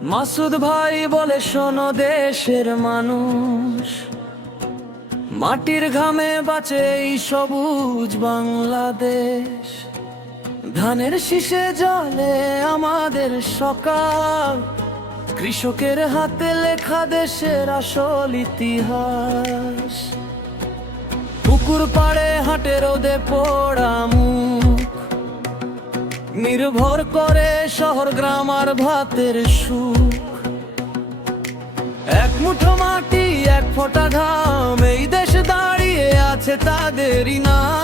মাসুদ ভাই বলে, শোনো দেশের মানুষ, মাটির ঘামে বাঁচে এই সবুজ বাংলাদেশ। ধানের শীষে জলে আমাদের সকাল, কৃষকের হাতে লেখা দেশের আসল ইতিহাস। পুকুর পাড়ে হাটে রোদে পোড়া মুখ, নির্ভর করে শহর গ্রাম আর ভাতের সুখ। এক মুঠো মাটি, এক ফোঁটা ঘাম, এই দেশ দাঁড়িয়ে আছে তাদেরই নাম।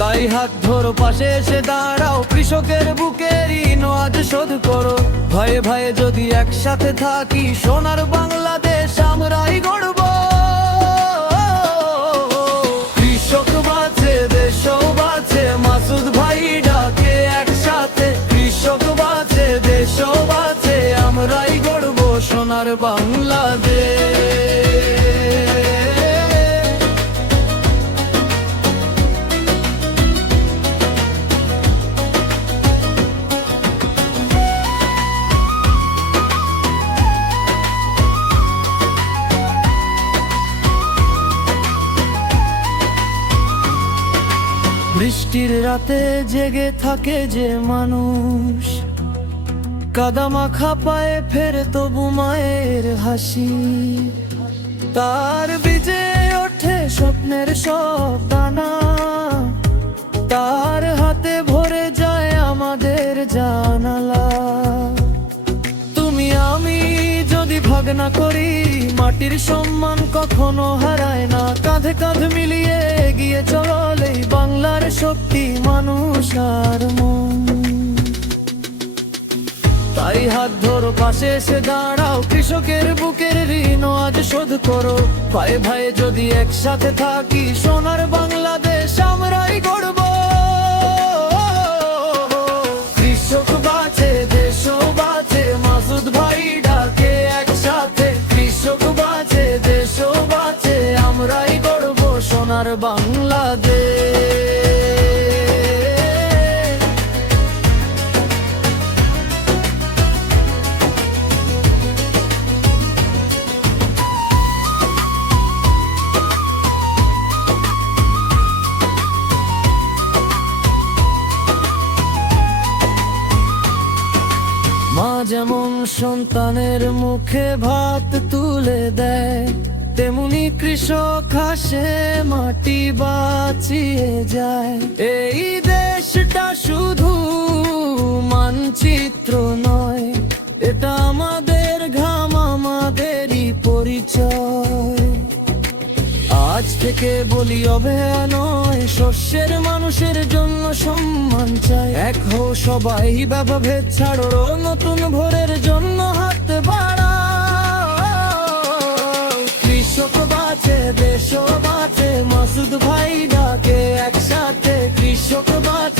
তাই হাত ধরো, পাশে এসে দাঁড়াও, কৃষকের বুকের ঋণ আজ শোধ করো। ভয়ে ভয়ে যদি একসাথে থাকি, সোনার বাংলাদেশ আমরাই গড়ব। কৃষক বাঁচে, দেশও বাঁচে, মাসুদ ভাই ডাকে একসাথে। কৃষক বাঁচে, দেশও বাঁচে, আমরাই গড়ব সোনার বাংলাদেশ। বৃষ্টির রাতে জেগে থাকে যে মানুষ, কাদা মাখা পায়ে ফেরে তবু মায়ের হাসি। তার বীজে ওঠে স্বপ্নের সব দানা, তার হাতে ভরে যায় আমাদের জানালা। তুমি আমি যদি ভাগ না করি, মাটির সম্মান কখনো হারায় না। কাঁধে কাঁধ মিলিয়ে এগিয়ে চলে বাংলার শক্তি, মানুষ আর মন। তাই হাত ধরো, পাশে এসে দাঁড়াও, কৃষকের বুকের ঋণ আজ শোধ করো। ভাই ভাই যদি একসাথে থাকি, সোনার বাংলাদেশ আমরাই গড়ব। কৃষক বাঁচে, দেশও বাঁচে, মাসুদ ভাই ডাকে একসাথে। কৃষক বাঁচে, দেশও বাঁচে, আমরাই গড়ব সোনার বাংলাদেশ। মা যেমন সন্তানের মুখে ভাত তুলে দেয়, তেমনি কৃষক হাসে মাটি বাঁচিয়ে যায়। এই দেশটা শুধু মানচিত্র নয়, এটা আমাদের ঘাম, আমাদেরই পরিচয়। আজ থেকে বলি অবহেলা নয়, শস্যের মানুষের জন্য সম্মান চাই। এক হো সবাই, ব্যবভেদ ছাড়ো, নতুন ভোরের জন্য হাত বাড়াও। কৃষক বাঁচে, দেশও বাঁচে, মাসুদ ভাই ডাকে একসাথে। কৃষক বাঁচে,